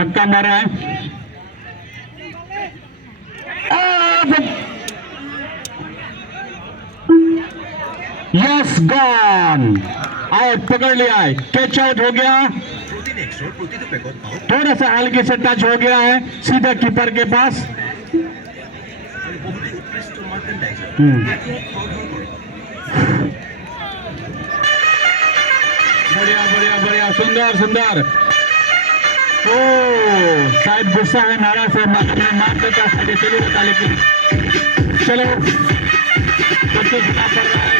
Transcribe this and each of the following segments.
छक्का मारा है। यस गॉन, आउट, पकड़ लिया है, कैच आउट हो गया। थोड़ा सा हल्के से टच हो गया है सीधा कीपर के पास। बढ़िया बढ़िया बढ़िया, सुंदर सुंदर। ओ शायद गुस्सा है, नाराज है, मार देता है, चलो बता, लेकिन चलो कोशिश करना पड़ रहा है।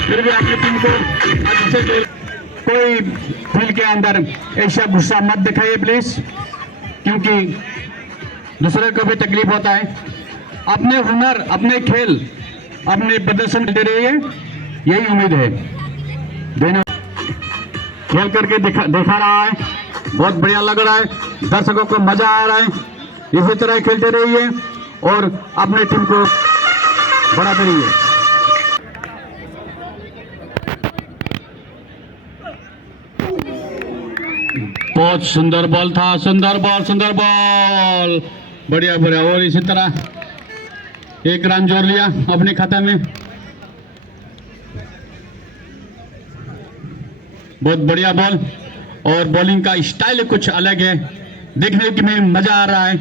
फिर भी अपनी टीम को अच्छे से, कोई फील्ड के अंदर ऐसा गुस्सा मत दिखाइए प्लीज, क्योंकि दूसरे को भी तकलीफ होता है। अपने हुनर, अपने खेल, अपने प्रदर्शन दे रही है, यही उम्मीद है। देना खेल करके दिखा रहा है, बहुत बढ़िया लग रहा है, दर्शकों को मजा आ रहा है। इसी तरह खेलते रहिए और अपने टीम को बढ़ाते रहिए। बहुत सुंदर बॉल था, सुंदर बॉल, सुंदर बॉल, बढ़िया बढ़िया। और इसी तरह 1 रन जोड़ लिया अपने खाते में। बहुत बढ़िया बॉल, और बॉलिंग का स्टाइल कुछ अलग है, देखने की में मजा आ रहा है।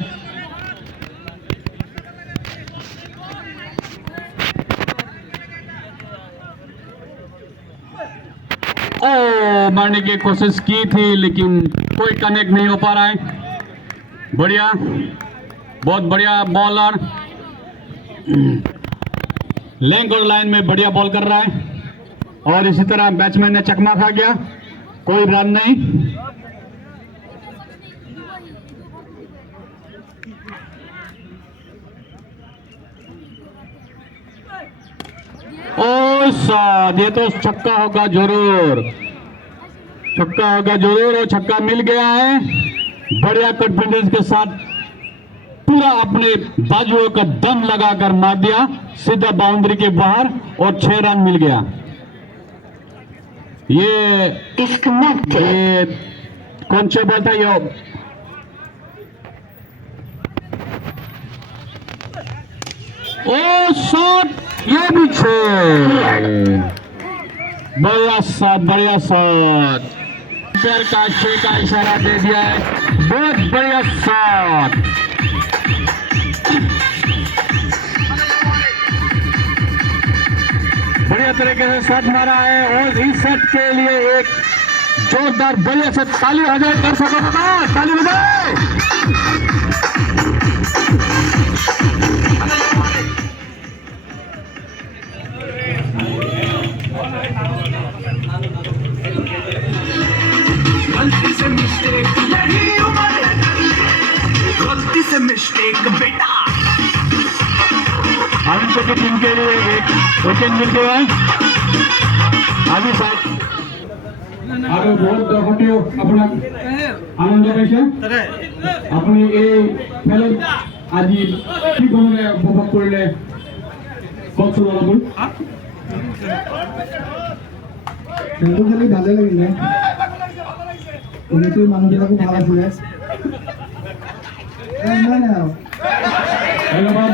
ओ मारने की कोशिश की थी, लेकिन कोई कनेक्ट नहीं हो पा रहा है। बढ़िया, बहुत बढ़िया बॉलर, लेंथ और लाइन में बढ़िया बॉल कर रहा है। और इसी तरह बैट्समैन ने चकमा खा गया, कोई रन नहीं। ओ साथ, ये तो छक्का होगा जरूर, छक्का होगा जरूर, और छक्का मिल गया है। बढ़िया कॉन्फिडेंस के साथ पूरा अपने बाजुओं का दम लगाकर मार दिया सीधा बाउंड्री के बाहर, और 6 रन मिल गया। ये कौन सा बॉल था ये? ओ शॉट, ये भी 6, बढ़िया शॉट, बढ़िया शॉट। पैर का 6 का इशारा दे दिया है, बहुत बढ़िया शॉट। बढ़िया तरीके से शॉट मारा है, और इस शॉट के लिए एक जोरदार बढ़िया से ताली हो जाए दर्शकों को, ताली हो जाए। गलती से मिस्टेक, यही उम्र है, गलती से मिस्टेक बेटा। आनंद की टीम के लिए एक विकेट मिल गया है। आगे साथ आगे बहुत दर्शकों अपना आनंद পাইছে, আপনি এই খেল আজি কি ধৰণে উপভোগ কৰিলে কওকচোন অলপ। খেলটো খেলি ভালে লাগিলে, কমিটিৰ মানুহবিলাকো ভাল আছিলে। ধন্যবাদ,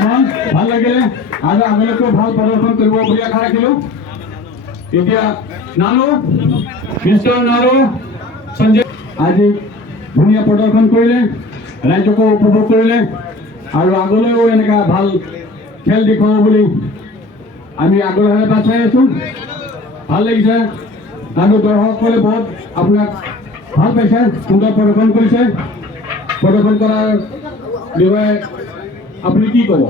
ভাল লাগিলে। আৰু আগলৈকে ভাল প্ৰদৰ্শন কৰিব বুলি আশা ৰাখিলো। এতিয়া নানু, মিস্টাৰ নানু সঞ্জয় আজি ধুনীয়া প্ৰদৰ্শন কৰিলে, ৰাজ্যকো উপভোগ কৰিলে, আৰু আগলৈও এনেকুৱা ভাল খেল দেখুৱাব বুলি আমি আগলৈ বাচাই আছো। ভাল লাগিছে, নানু দৰ্শকসকলে বহুত আপোনাক ভাল পাইছে, সুন্দৰ প্ৰদৰ্শন কৰিছে। প্ৰদৰ্শন কৰাৰ বিষয়ে আপুনি কি ক'ব?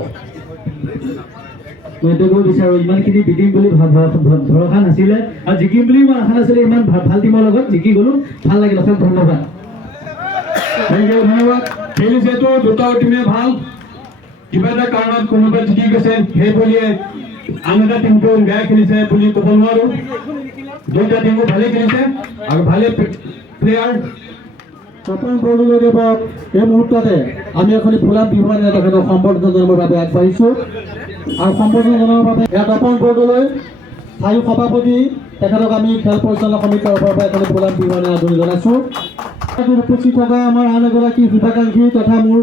মই ক'ব বিচাৰোঁ, ইমানখিনি জিকিম বুলি ভৰসা নাছিলে, আৰু জিকিম বুলি মই আশা নাছিলে। ইমান ভাল টিমৰ লগত জিকি গ'লো, ভাল লাগিল। অশেষ ধন্যবাদ। থেংক ইউ, ধন্যবাদ। খেলিছেতো দুটা টিমে ভাল, কিবা এটা কাৰণত কোনোবা জিকি গৈছে, সেই বুলিয়ে আন এটা টিমটো বেয়া খেলিছে বুলি ক'ব নোৱাৰো। দুটা টিমো ভালে খেলিছে আৰু ভালে প্লেয়াৰ। তপন বৰদলৈদেৱক এই মুহূৰ্ততে আমি এখন ফুলাম বিহুৱান তেখেতক সম্বৰ্ধনা জনাবৰ বাবে আগবাঢ়িছোঁ। আৰু সম্বৰ্ধনা জনাবৰ বাবে তপন বৰদলৈ স্থায়ী সভাপতি তেখেতক আমি খেল পৰিচালনা সমিতিৰ তৰফৰ পৰা এখনি ফুলাম বিহুৱানে আদৰণি জনাইছোঁ। উপস্থিত থকা আমাৰ আন এগৰাকী শুভাকাংক্ষী তথা মোৰ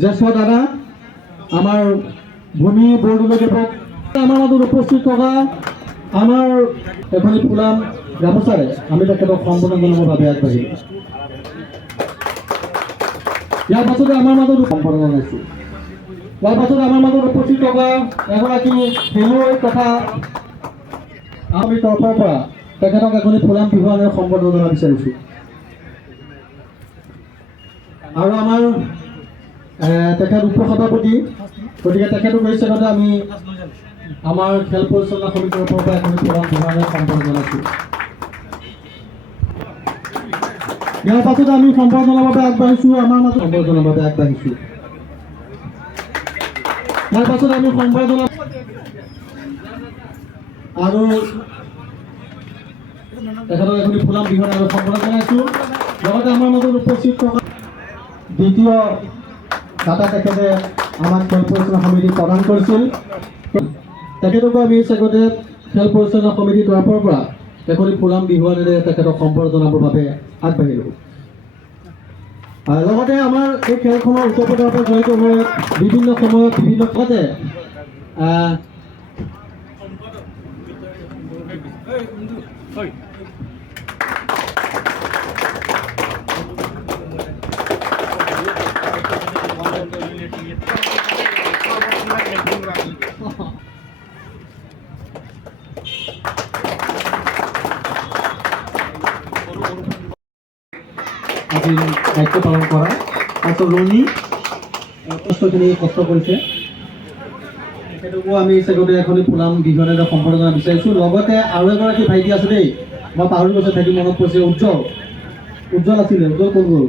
জ্যেষ্ঠ দাদা আমাৰ ভূমি বৰদলৈদেৱক আমাৰ মাজত উপস্থিত থকা আমাৰ এখনি ফুলাম গামোচাৰে আমি তেখেতক সম্বোধন জনাবৰ বাবে আগবাঢ়িম। ইয়াৰ পাছতে আমাৰ মাজত সম্বোধন জনাইছোঁ। ইয়াৰ পাছতে আমাৰ মাজত উপস্থিত থকা এগৰাকী খেলুৱৈ তথা আমি তৰফৰ পৰা তেখেতক এখনি ফুলাম বিহুৱানেৰে সম্বোধন জনাব বিচাৰিছোঁ। আৰু আমাৰ তেখেত উপসভাপতি, গতিকে তেখেতক হিচাপতে আমি আমাৰ খেল পৰিচালনা সমিতিৰ তৰফৰ পৰা এখনি ফুলাম বিহুৱানেৰে সম্বোধন জনাইছোঁ। ইয়াৰ পাছতে আমি সম্বৰ্ধনাৰ বাবে আগবাঢ়িছোঁ। আমাৰ মাজত সম্বৰ্ধনাৰ বাবে আগবাঢ়িছোঁ। ইয়াৰ পাছত আমি সম্বৰ্ধনা আৰু তেখেতক এখনি ফুলাম বিহুৱান আৰু সম্বৰ্ধনা জনাইছোঁ। লগতে আমাৰ মাজত উপস্থিত থকা দ্বিতীয় দাতা তেখেতে আমাক খেল পৰিচালনা সমিতি প্ৰদান কৰিছিল। তেখেতকো আমি চেগতে খেল পৰিচালনা সমিতিৰ তৰফৰ পৰা এখনি ফুলাম বিহুৱানেৰে তেখেতক সম্বৰ্ধনা জনাবৰ বাবে আগবাঢ়িলোঁ। লগতে আমাৰ এই খেলখনৰ ওতঃপ্ৰোতভাৱে জড়িত হৈ বিভিন্ন সময়ত বিভিন্ন পথে আজি দায়িত্ব পালন কৰা ৰণী যথেষ্টখিনি কষ্ট কৰিছে। তেখেতকো আমি চেগতে এখনি ফুলাম বিহুৱানেৰে সম্বৰ্ধনা জনাব বিচাৰিছোঁ। লগতে আৰু এগৰাকী ভাইটি আছে দেই, মই পাহৰি গৈছোঁ, থাকি মনত পৰিছে, উজ্জ্বল আছিলে, উজ্জ্বল ক'ত গ'ল?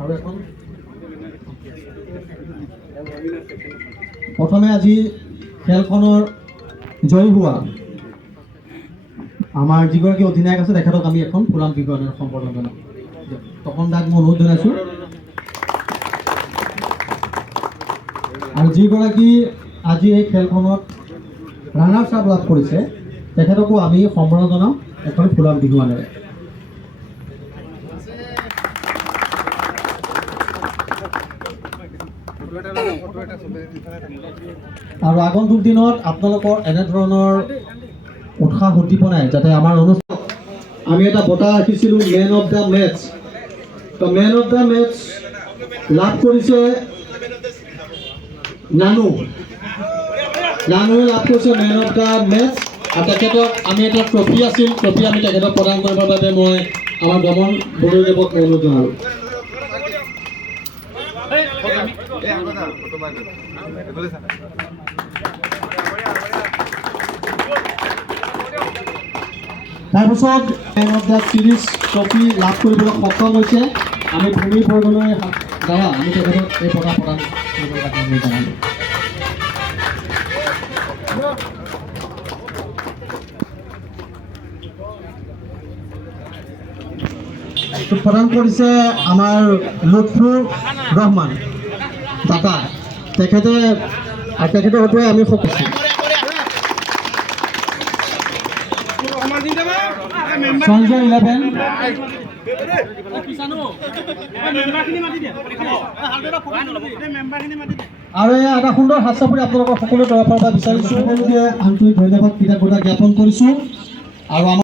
আৰু এখন প্ৰথমে আজি খেলখনৰ জয়ী হোৱা আমাৰ যিগৰাকী অধিনায়ক আছে তেখেতক আমি এখন ফুলাম বিহুৱানেৰে সম্বৰ্ধনা জনাম। তপন দাক মই অনুৰোধ জনাইছোঁ। আৰু যিগৰাকী আজি এই খেলখনত ৰানাৰ্ছ আপ লাভ কৰিছে তেখেতকো আমি সম্বৰ্ধনা জনাম এখন ফুলাম বিহুৱানেৰে। আৰু আগন্তুক দিনত আপোনালোকৰ এনেধৰণৰ উৎসাহ উদ্দীপনাই যাতে আমাৰ অনুষ্ঠান আমি এটা বঁটা ৰাখিছিলোঁ মেন অফ দ্য মেটছ। তো মেন অফ দ্য মেটছ লাভ কৰিছে নানুৱে লাভ কৰিছে মেন অফ দ্য মেটছ। আৰু তেখেতক আমি এটা ট্ৰফি আছিল, ট্ৰফি আমি তেখেতক প্ৰদান কৰিবৰ বাবে মই আমাৰ গমন বৰদলৈদেৱক অনুৰোধ জনালোঁ। তাৰপিছত man of the series trophy লাভ কৰিবলৈ সক্ষম হৈছে আমি ভূমি বৰদলৈ দ্বাৰা আমি তেখেতক এই বঁটা প্ৰদান কৰিবলৈ অনুৰোধ জনালোঁ। প্ৰদান কৰিছে আমাৰ লুৎফুৰ ৰহমান দাতা, তেখেতৰ হতুৱাই আমি সকিছোঁ। সঞ্জয় 11 আৰু এই এটা সুন্দৰ হাস্যপৰি আপোনালোকৰ সকলো তৰফৰ পৰা বিচাৰিছোঁ। সকলোকে আন্তৰিক ধন্যবাদ কৃতজ্ঞতা জ্ঞাপন কৰিছোঁ। আৰু